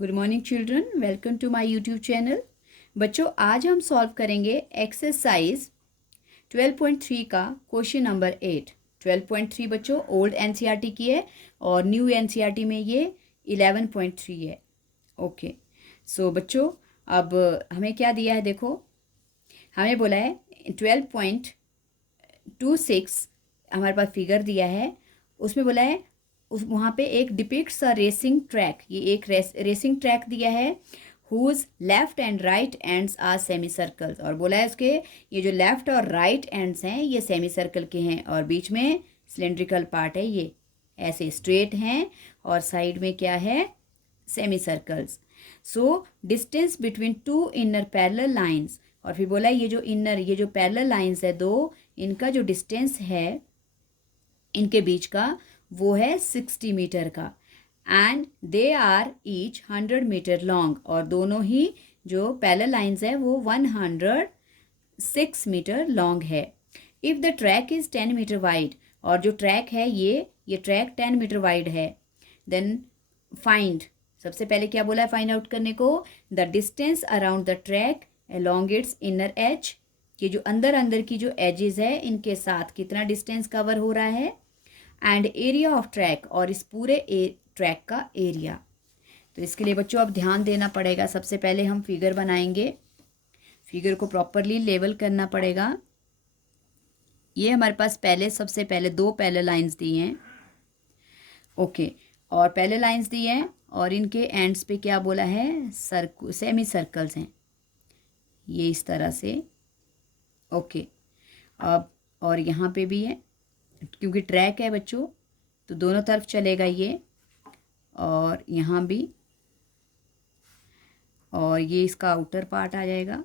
Good morning children, welcome to my YouTube channel. बच्चों, आज हम सॉल्व करेंगे एक्सरसाइज 12.3 का क्वेश्चन नंबर 8। 12.3 बच्चों ओल्ड एनसीईआरटी की है और न्यू एनसीईआरटी में ये 11.3 है। ओके, सो बच्चों अब हमें क्या दिया है, देखो हमें बोला है 12.26 हमारे पास फिगर दिया है। उसमें बोला है उस वहाँ पे एक डिपिक्ट्स अ रेसिंग ट्रैक, ये एक रेसिंग ट्रैक दिया है whose left and right ends are semi circles, और बोला है उसके ये जो लेफ्ट और राइट एंड्स हैं ये सेमी सर्कल के हैं और बीच में सिलेंड्रिकल पार्ट है, ये ऐसे स्ट्रेट हैं और साइड में क्या है, semi circles. So distance between two inner parallel lines, और फिर बोला ये जो इनर ये जो पैरेलल लाइंस है दो, इनका जो डिस्टेंस है इनके बीच का वो है 60 मीटर का, and they are each 100 metre long, और दोनों ही जो पैरेलल लाइंस है वो 106 मीटर लॉन्ग है। If the track is 10 metre wide, और जो ट्रैक है ये ट्रैक 10 मीटर वाइड है, देन फाइंड, सबसे पहले क्या बोला है फाइंड आउट करने को, the distance around the track along its inner edge, ये जो अंदर अंदर की जो एजेस है इनके साथ कितना डिस्टेंस कवर हो रहा है, एंड एरिया ऑफ ट्रैक, और इस पूरे ट्रैक का एरिया। तो इसके लिए बच्चों अब ध्यान देना पड़ेगा। सबसे पहले हम फिगर बनाएंगे, फिगर को प्रॉपरली लेवल करना पड़ेगा। ये हमारे पास सबसे पहले दो पैरेलल लाइंस दी हैं, ओके, और पैरेलल लाइंस दी हैं और इनके एंड्स पे क्या बोला है, सेमी सर्कल्स हैं, ये इस तरह से, ओके। अब और यहाँ पे भी है, क्योंकि ट्रैक है बच्चों तो दोनों तरफ चलेगा ये, और यहाँ भी, और ये इसका आउटर पार्ट आ जाएगा,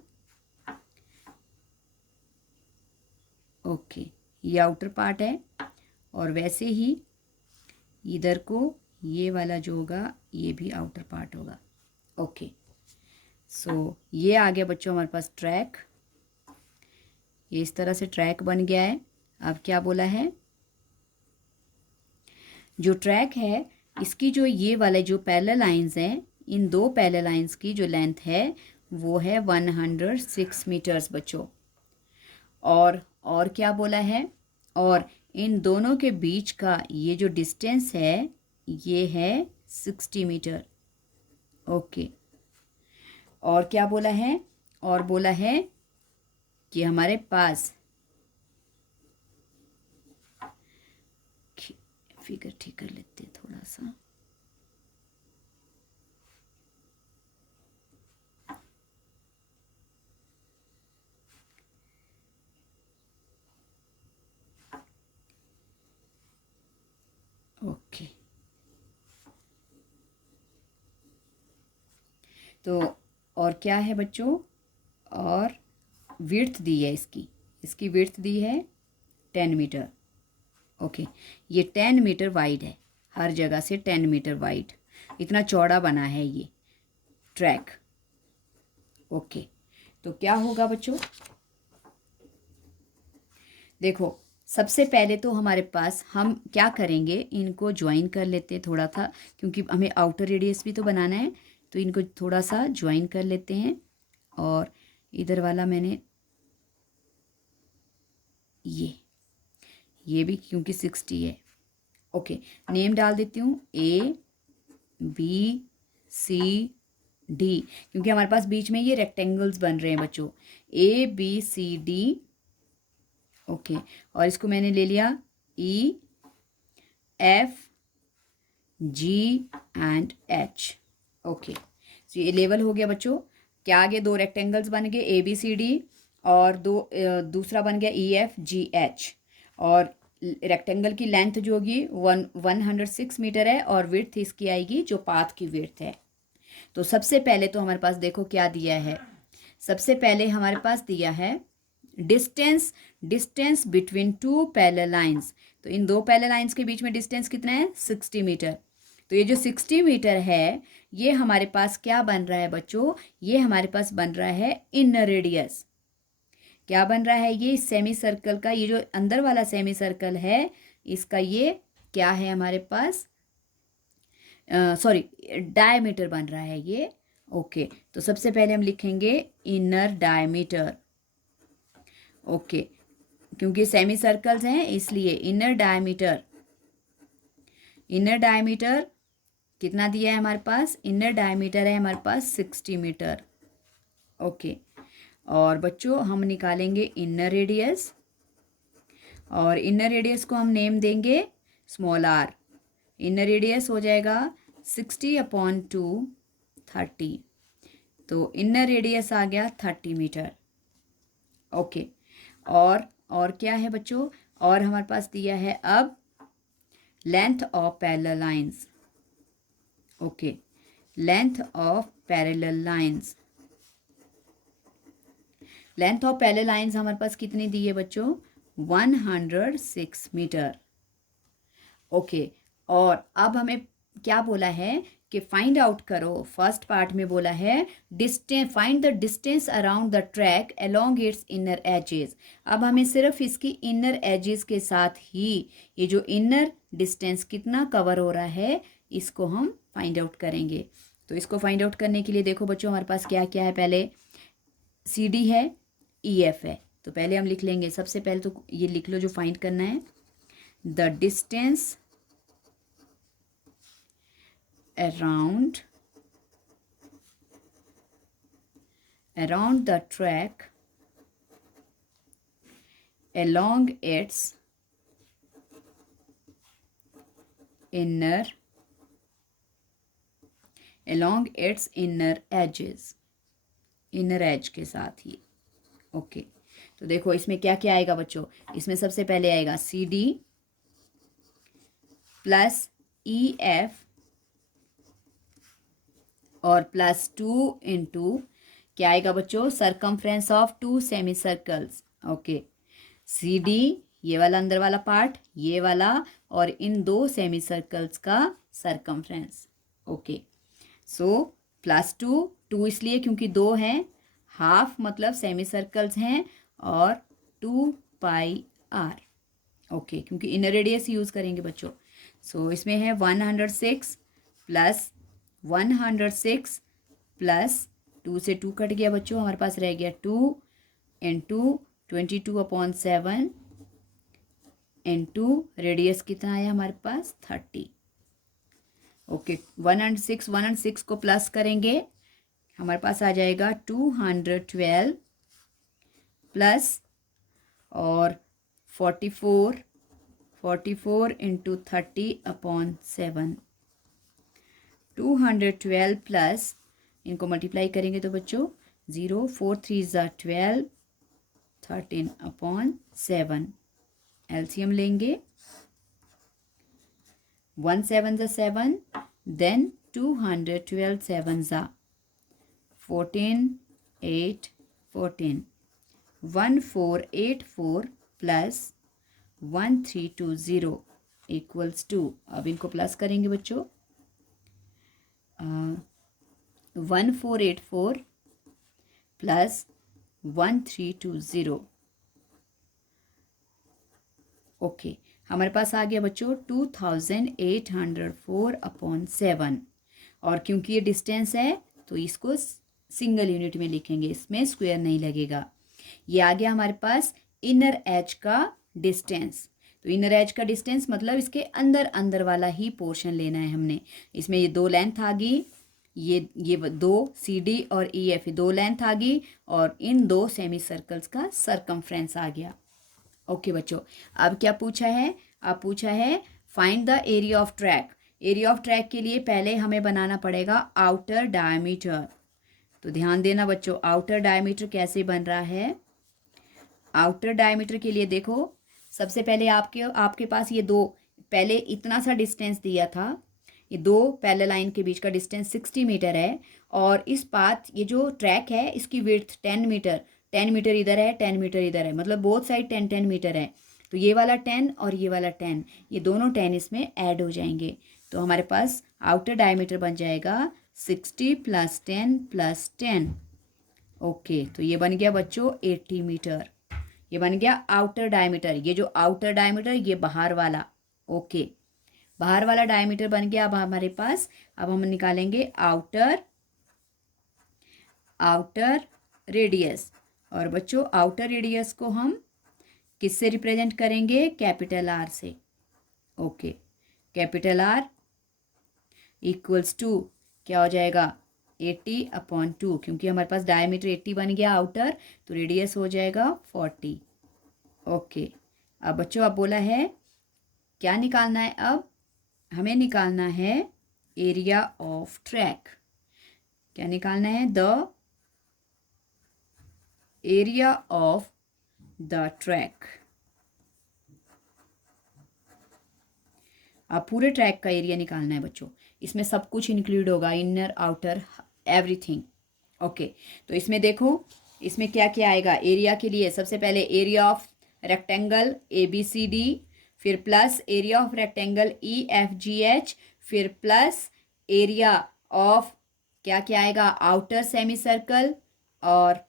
ओके, ये आउटर पार्ट है। और वैसे ही इधर को ये वाला जो होगा ये भी आउटर पार्ट होगा, ओके। सो ये आ गया बच्चों हमारे पास ट्रैक, ये इस तरह से ट्रैक बन गया है। अब क्या बोला है, जो ट्रैक है इसकी जो ये वाले जो पैरेलल लाइंस हैं, इन दो पैरेलल लाइंस की जो लेंथ है वो है 106 मीटर्स बच्चों। और क्या बोला है, और इन दोनों के बीच का ये जो डिस्टेंस है ये है 60 मीटर, ओके। और क्या बोला है, और बोला है कि हमारे पास फिगर ठीक कर लेते हैं थोड़ा सा, ओके। तो और क्या है बच्चों, और विड्थ दी है इसकी विड्थ दी है 10 मीटर, ओके। ये 10 मीटर वाइड है, हर जगह से 10 मीटर वाइड, इतना चौड़ा बना है ये ट्रैक, ओके। तो क्या होगा बच्चों, देखो सबसे पहले तो हमारे पास हम क्या करेंगे, इनको ज्वाइन कर लेते हैं थोड़ा सा, क्योंकि हमें आउटर रेडियस भी तो बनाना है, तो इनको थोड़ा सा ज्वाइन कर लेते हैं। और इधर वाला मैंने ये भी क्योंकि 60 है, ओके, नेम डाल देती हूँ ABCD, क्योंकि हमारे पास बीच में ये रेक्टेंगल्स बन रहे हैं बच्चों, ABCD, ओके। और इसको मैंने ले लिया EFG एंड H, ओके। तो ये लेवल हो गया बच्चों, क्या आगे दो रेक्टेंगल्स बन गए ABCD, और दूसरा बन गया EFGH, और रेक्टेंगल की लेंथ जो होगी 106 मीटर है, और विड्थ इसकी आएगी जो पाथ की विड्थ है। तो सबसे पहले तो हमारे पास देखो क्या दिया है, सबसे पहले हमारे पास दिया है distance between two parallel lines, तो इन दो पैरेलल लाइंस के बीच में डिस्टेंस कितना है, 60 मीटर। तो ये जो 60 मीटर है ये हमारे पास क्या बन रहा है बच्चों, ये हमारे पास बन रहा है इनर रेडियस। क्या बन रहा है, ये सेमी सर्कल का, ये जो अंदर वाला सेमी सर्कल है इसका ये क्या है हमारे पास, सॉरी डायमीटर बन रहा है ये। ओके, तो सबसे पहले हम लिखेंगे इनर डायमीटर। ओके, क्योंकि सेमी सर्कल्स हैं इसलिए इनर डायमीटर। इनर डायमीटर कितना दिया है हमारे पास? इनर डायमीटर है हमारे पास 60 मीटर। ओके, और बच्चों हम निकालेंगे इनर रेडियस, और इनर रेडियस को हम नेम देंगे स्मॉल आर। इनर रेडियस हो जाएगा 60/2 30, तो इनर रेडियस आ गया 30 मीटर। ओके, और क्या है बच्चों? और हमारे पास दिया है अब length of parallel lines. Okay, length of parallel lines. Length of parallel lines हमारे पास कितनी दी है बच्चों? 106 मीटर। ओके, और अब हमें क्या बोला है कि फाइंड आउट करो। फर्स्ट पार्ट में बोला है distance, find the distance around the track along its inner edges. अब हमें सिर्फ इसकी इनर एजेस के साथ ही ये जो इनर डिस्टेंस कितना कवर हो रहा है इसको हम फाइंड आउट करेंगे। तो इसको फाइंड आउट करने के लिए देखो बच्चों हमारे पास क्या क्या है। पहले सी डी है, ई एफ है, तो पहले हम लिख लेंगे। सबसे पहले तो ये लिख लो जो फाइंड करना है, the distance around the track along its inner edges, inner as के साथ ही। ओके, तो देखो इसमें क्या क्या आएगा बच्चों? इसमें सबसे पहले आएगा C D plus E F और +2 इंटू क्या आएगा बच्चों? Circumference of 2 semi circles. Okay, C D ये वाला अंदर वाला पार्ट, ये वाला, और इन 2 सेमी सर्कल्स का सरकमफ्रेंस। ओके, सो +2 इसलिए क्योंकि 2 हैं, हाफ मतलब सेमी सर्कल्स हैं, और 2πr। ओके, क्योंकि इनर रेडियस यूज़ करेंगे बच्चों। सो इसमें है 106 प्लस 2 से 2 कट गया बच्चों, हमारे पास रह गया 2 इंटू 22/7 इंटू रेडियस कितना आया हमारे पास? 30। ओके, 106 को प्लस करेंगे हमारे पास आ जाएगा 212 प्लस और 44 इंटू 30/7। 212 प्लस इनको मल्टीप्लाई करेंगे तो बच्चों 0 4 3 12 13/7। एलसीएम लेंगे 1 7 7, देन 212 7 14 8 14 1484 प्लस 1320 इक्वल्स टू, अब इनको प्लस करेंगे बच्चों 1484 प्लस 1320। ओके, हमारे पास आ गया बच्चों 2804/7, और क्योंकि ये डिस्टेंस है तो इसको सिंगल यूनिट में लिखेंगे, इसमें स्क्वायर नहीं लगेगा। ये आ गया हमारे पास इनर एज का डिस्टेंस। तो इनर एज का डिस्टेंस मतलब इसके अंदर अंदर वाला ही पोर्शन लेना है हमने। इसमें ये 2 लेंथ आ गई, ये 2 सी डी और ई एफ 2 लेंथ आ गई, और इन 2 सेमी सर्कल्स का सरकमफ्रेंस आ गया। ओके बच्चों, अब क्या पूछा है? अब पूछा है find the area of track. Area of track के लिए पहले हमें बनाना पड़ेगा आउटर डायमीटर। तो ध्यान देना बच्चों, आउटर डायमीटर कैसे बन रहा है? आउटर डायमीटर के लिए देखो, सबसे पहले आपके पास ये 2, पहले इतना सा डिस्टेंस दिया था, ये 2 पैरेलल लाइन के बीच का डिस्टेंस 60 मीटर है, और इस पाथ ये जो ट्रैक है इसकी विड्थ 10 मीटर, 10 मीटर इधर है, 10 मीटर इधर है, मतलब बोथ साइड 10 मीटर है। तो ये वाला 10 और ये वाला 10, ये दोनों 10 इसमें ऐड हो जाएंगे, तो हमारे पास आउटर डायमीटर बन जाएगा 60 + 10 + 10। ओके, तो ये बन गया बच्चों 80 मीटर। ये बन गया आउटर डायमीटर, ये जो आउटर डायमीटर ये बाहर वाला। ओके, बाहर वाला डायमीटर बन गया अब हमारे पास। अब हम निकालेंगे आउटर रेडियस। और बच्चों आउटर रेडियस को हम किससे रिप्रेजेंट करेंगे? कैपिटल आर से। Okay, capital R equals to क्या हो जाएगा? 80/2, क्योंकि हमारे पास डायमीटर 80 बन गया आउटर, तो रेडियस हो जाएगा 40। ओके, अब बच्चों अब बोला है क्या निकालना है? अब हमें निकालना है एरिया ऑफ ट्रैक। क्या निकालना है? The area of the track. अब पूरे ट्रैक का एरिया निकालना है बच्चों। इसमें सब कुछ इंक्लूड होगा, इनर आउटर एवरीथिंग। ओके, तो इसमें देखो इसमें क्या क्या आएगा एरिया के लिए। सबसे पहले एरिया ऑफ रेक्टेंगल ABCD, फिर plus area of rectangle EFGH, फिर प्लस एरिया ऑफ क्या क्या आएगा? आउटर सेमी सर्कल, और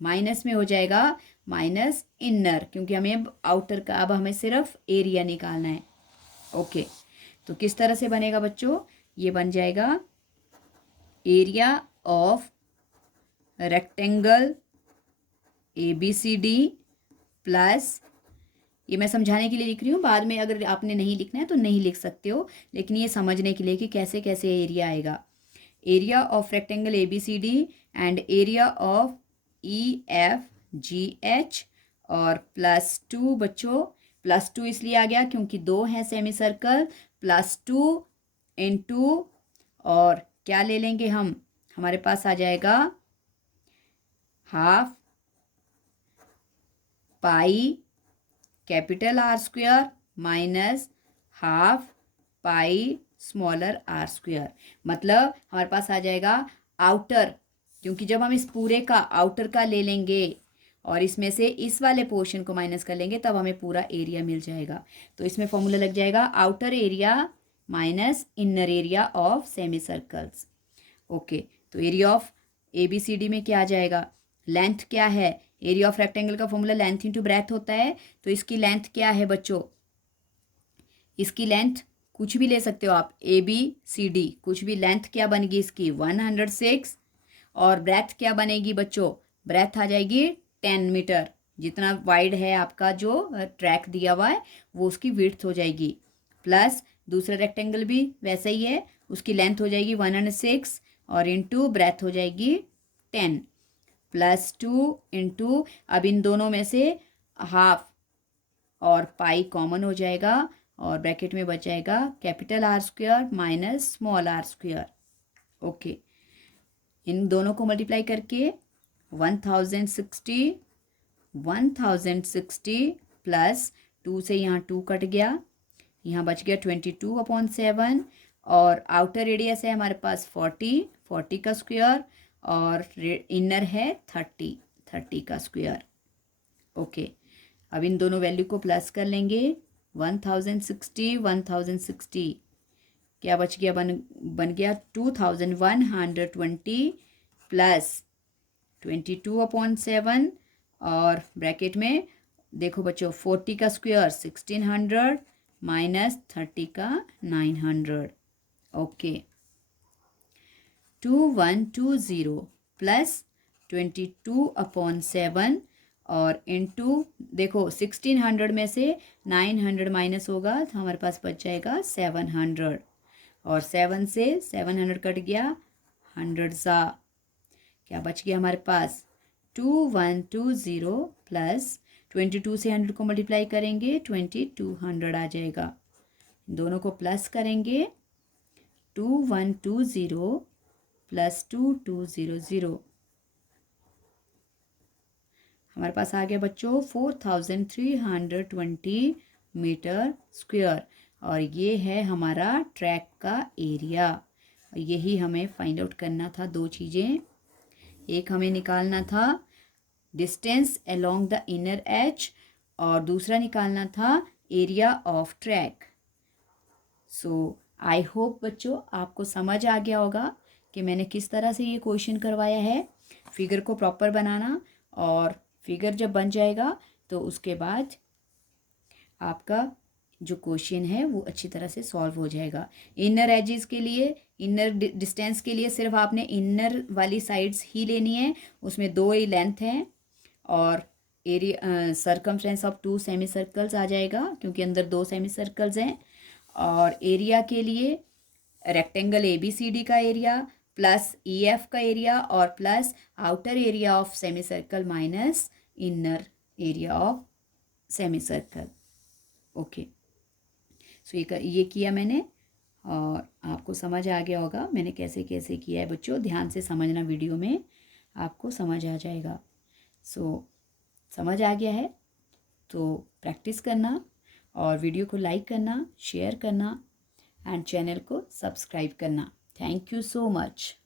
माइनस में हो जाएगा माइनस इनर, क्योंकि हमें आउटर का अब हमें सिर्फ एरिया निकालना है। ओके, तो किस तरह से बनेगा बच्चों? ये बन जाएगा area of rectangle ABCD plus, ये मैं समझाने के लिए लिख रही हूँ, बाद में अगर आपने नहीं लिखना है तो नहीं लिख सकते हो, लेकिन ये समझने के लिए कि कैसे कैसे एरिया आएगा। Area of rectangle ABCD and area of EFGH, और +2 बच्चों, +2 इसलिए आ गया क्योंकि 2 है सेमी सर्कल, +2 इंटू, और क्या ले लेंगे हम? हमारे पास आ जाएगा ½ pi capital R square minus ½ पाई स्मॉलर R स्क्वायर। मतलब हमारे पास आ जाएगा आउटर, क्योंकि जब हम इस पूरे का आउटर का ले लेंगे और इसमें से इस वाले पोर्शन को माइनस कर लेंगे तब हमें पूरा एरिया मिल जाएगा। तो इसमें फॉर्मूला लग जाएगा outer area minus inner area of semi circles. Okay, तो एरिया ऑफ ABCD में क्या आ जाएगा? लेंथ क्या है? एरिया ऑफ रेक्टेंगल का फॉर्मूला लेंथ इंटू ब्रेथ होता है, तो इसकी लेंथ क्या है बच्चों? इसकी लेंथ कुछ भी ले सकते हो आप, ABCD कुछ भी। लेंथ क्या बनेगी इसकी? 106। और ब्रेथ क्या बनेगी बच्चों? ब्रेथ आ जाएगी 10 मीटर। जितना वाइड है आपका जो ट्रैक दिया हुआ है वो उसकी विड्थ हो जाएगी। प्लस दूसरा रेक्टेंगल भी वैसा ही है, उसकी लेंथ हो जाएगी 106 और इंटू ब्रेथ हो जाएगी 10, +2 इंटू, अब इन दोनों में से हाफ और पाई कॉमन हो जाएगा और ब्रैकेट में बच जाएगा capital R square minus small r square. Okay, इन दोनों को मल्टीप्लाई करके 1060 प्लस 2 से यहाँ 2 कट गया, यहाँ बच गया 22/7, और आउटर रेडियस है हमारे पास 40 का स्क्वायर, और इनर है 30 का स्क्वायर। ओके, अब इन दोनों वैल्यू को प्लस कर लेंगे। 1060 क्या बच गया? बन गया 2120 प्लस 22/7, और ब्रैकेट में देखो बच्चों 40 का स्क्वायर 1600 माइनस 30 का 900। ओके, 2120 प्लस 22/7 और इंटू, देखो 1600 में से 900 माइनस होगा तो हमारे पास बच जाएगा 700, और 7 से 700 कट गया, 100 सा क्या बच गया हमारे पास? 2120 प्लस 22 से 100 को मल्टीप्लाई करेंगे 2200 आ जाएगा। दोनों को प्लस करेंगे 2120 प्लस 2200, हमारे पास आ गया बच्चों 4320 मीटर स्क्वायर, और ये है हमारा ट्रैक का एरिया। यही हमें फाइंड आउट करना था। दो चीज़ें, एक हमें निकालना था distance along the inner as, और दूसरा निकालना था area of track. So I hope बच्चों आपको समझ आ गया होगा कि मैंने किस तरह से ये क्वेश्चन करवाया है। फिगर को प्रॉपर बनाना, और फिगर जब बन जाएगा तो उसके बाद आपका जो क्वेश्चन है वो अच्छी तरह से सॉल्व हो जाएगा। इनर एजेस के लिए, इनर डिस्टेंस के लिए सिर्फ आपने इनर वाली साइड्स ही लेनी है, उसमें 2 ही लेंथ हैं, और area circumference of 2 semi circles आ जाएगा क्योंकि अंदर 2 सेमी सर्कल्स हैं। और एरिया के लिए रेक्टेंगल ABCD का एरिया प्लस EF का एरिया और plus outer area of semi circle minus inner area of semi circle. Okay, so ये किया मैंने और आपको समझ आ गया होगा मैंने कैसे कैसे किया है। बच्चों ध्यान से समझना, वीडियो में आपको समझ आ जाएगा। सो समझ आ गया है तो प्रैक्टिस करना और वीडियो को लाइक करना, शेयर करना एंड चैनल को सब्सक्राइब करना। Thank you so much.